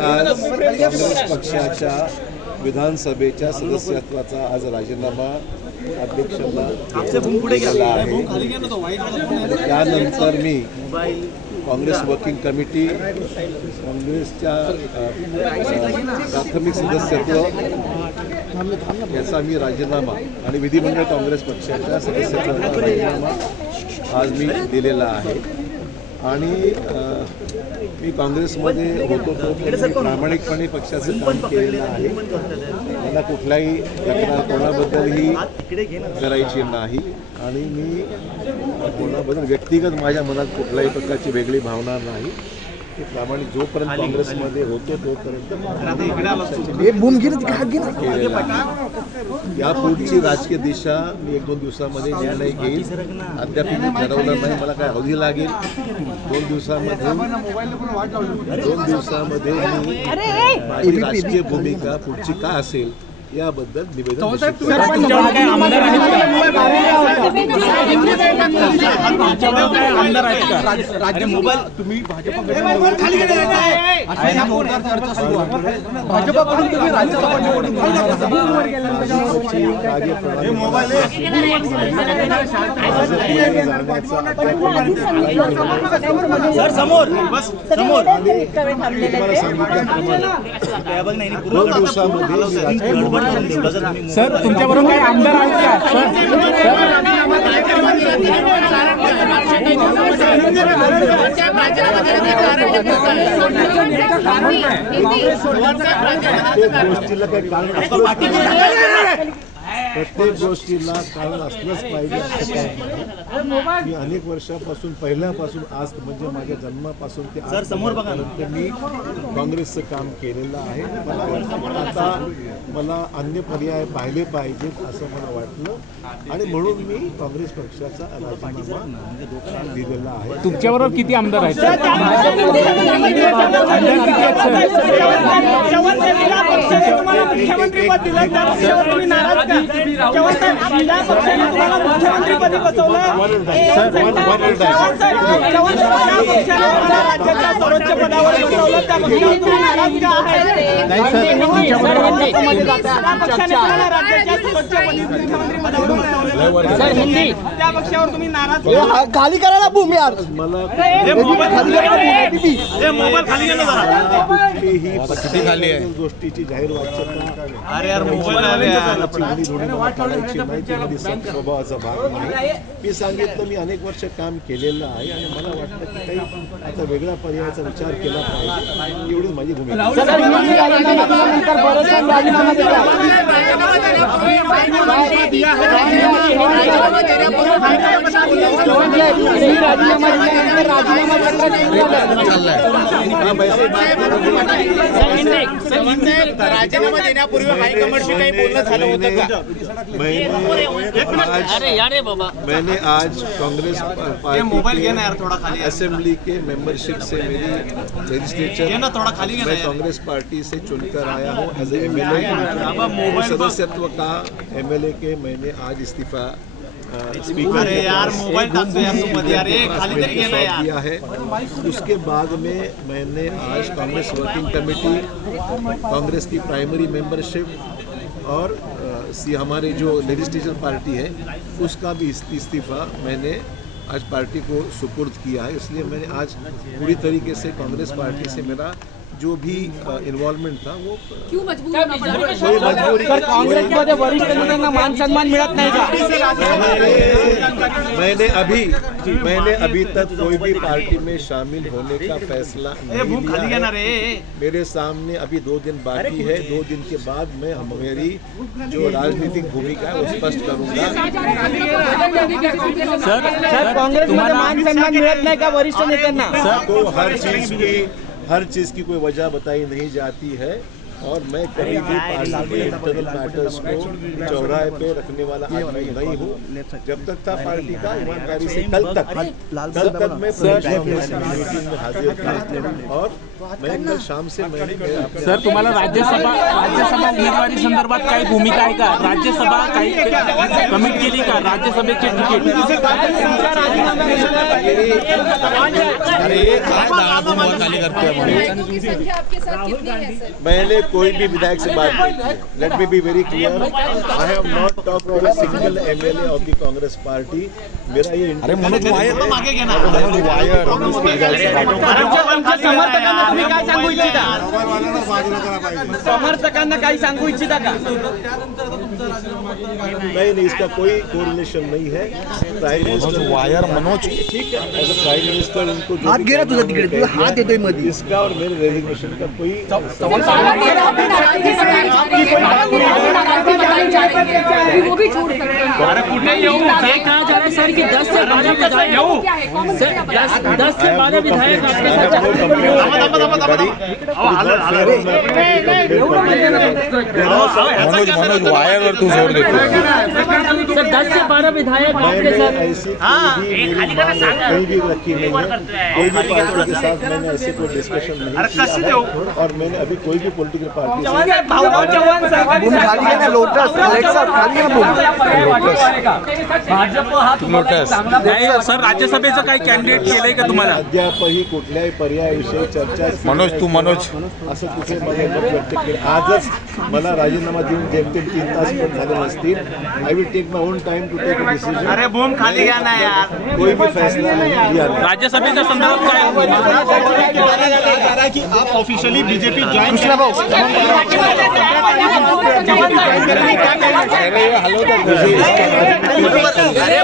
काँग्रेस पक्षाच्या विधानसभेच्या सदस्यत्वाचा आज राजीनामा अध्यक्षांना दिलेला आहे। त्यानंतर मी काँग्रेस वर्किंग कमिटी, काँग्रेसच्या प्राथमिक सदस्यत्व याचा मी राजीनामा आणि विधिमंडळ काँग्रेस पक्षाच्या सदस्यत्वाचा राजीनामा आज मी दिलेला आहे। आणि मी काँग्रेसमध्ये होतो तो प्रामाणिकपणे पक्षाचं काम केलेलं आहे। मला कुठल्याही तक्रार कोणाबद्दलही करायची नाही आणि मी कोणाबद्दल व्यक्तिगत माझ्या मनात कुठल्याही प्रकारची वेगळी भावना नाही। ते प्रामाणिक जोपर्यंत काँग्रेसमध्ये होतो तोपर्यंत या पुढची राजकीय दिशा मी 1-2 दिवसामध्ये निर्णय घेईल। अद्याप मी ठरवलं नाही, मला काय अवधी लागेल। 2 दिवसामध्ये मी राजकीय भूमिका पुढची काय असेल याबद्दल निवेदन सर तुमच्याबरोबर काही आमदार आहेत का प्रत्येक गोष्टीला कारण असलंच पाहिजे असं काही नाही। मी अनेक वर्षापासून पहिल्यापासून आज म्हणजे माझ्या जन्मापासून ते आजपर्यंत मी काँग्रेसचं काम केलेलं आहे। आता मला अन्य पर्याय पाहिले पाहिजेत असं मला वाटलं आणि म्हणून मी काँग्रेस पक्षाचा राजीनामा दिलेला आहे। तुमच्याबरोबर किती आमदार आहेत? खाली करायला भूमी गोष्टीची जाहीर वाच्यता स्वभावाचा भाग नाही। मी सांगितलं मी अनेक वर्ष काम केलेलं आहे आणि मला वाटतं की काही आता वेगळ्या पर्यायाचा विचार केला पाहिजे एवढीच माझी भूमिका। राजीनामा देण्यापूर्वी हायकमांडशी काही बोलणं झालं होतं का? मैंने आज कांग्रेस पार्टी असेंबली के मेंबरशिप से मेरी लेजिस्लेचर मैं कांग्रेस पार्टी से चुनकर आया हूँ एज एमएलए। सदस्यत्व का एमएलए के मैंने आज इस्तीफा स्पीकर दिया है। उसके बाद में मैंने आज कांग्रेस वर्किंग कमेटी, कांग्रेस की प्राइमरी मेंबरशिप और हमारे जो लेजिस्लेचर पार्टी है उसका भी इस्तीफा मैंने आज पार्टी को सुपुर्द किया है। इसलिए मैंने आज पूरी तरीके से कांग्रेस पार्टी से मेरा जो भी इन्वॉल्वमेंट था वो क्यों मजबूर होना पड़ा? कांग्रेस मध्ये वरिष्ठ नेत्यांना मान सन्मान मिळत नाही का? मैंने अभी तक कोई भी पार्टी में शामिल होने का फैसला नहीं लिया है। मेरे सामने अभी 2 दिन बाकी है। 2 दिन के बाद मैं मेरी जो राजनीतिक भूमिका है वो स्पष्ट करूंगा। सर कांग्रेस मध्ये मान सन्मान मिळत नाही का वरिष्ठ नेत्यांना? तो हर चीज की कोई वजह बताई नहीं जाती है और मैं कभी भी पार्टी के इंटरनल मैटर्स को चौराहे पे रखने वाला आदमी नहीं हूँ। जब तक था पार्टी का ईमानदारी से कल तक मैं मीटिंग में हाजिर था और मैं कल शाम से मैंने सर तुम्हाला राज्यसभा उमेदवारी संदर्भात काही भूमिका आहे का? राज्यसभा काही कमिट केली का? राज्यसभेची तिकीट की संख्या आपके साथ कितनी है सर? मैंने कोई भी विधायक से बात नहीं की। Let me be very clear, I have not talk to a single MLA of the Congress party. मेरा ये समर्थकांना तुम्ही काय सांगू इच्छिता? समर्थकांना काही सांगू इच्छिता का? नहीं, इसका कोई कोरिलेशन नहीं है। प्राइम मिनिस्टर वायर मनोज ठीक है, एज अ प्राइम मिनिस्टर उनको जो हाथ गिरा तुझा तिकडे, तुझा हाथ येतोय मध्ये, इसका और मेरे रेजिग्नेशन का कोई वो भी छोड़ सकते हैं। सर की 10 से 12 विधायक 10 से 12 विधायक आपके साथ मनोज वायर तू जोर देतो सर 10 से 12 विधायक आपके साथ ऐसी कोई भी रखी नहीं है। कोई भी पार्टी के साथ मैंने ऐसे कोई डिस्कशन नहीं किया है और मैंने अभी कोई भी पॉलिटिकल पार्टी से नाही सर, राज्यसभेचं काही कॅन्डिडेट केलंय का तुम्हाला? अद्यापही कुठल्याही पर्यायाविषयी चर्चा असं कुठे मला मत व्यक्त केलं. आजच मला राजीनामा देऊन जेमतेम 3 तास पण झाले नसतील. I will take my own time to take a decision. अरे बूम खाली घ्या ना यार. कोई भी फैसला नहीं लिया. राज्यसभेच्या संदर्भात काय की आप ऑफिशियली बीजेपी जॉइन हॅलो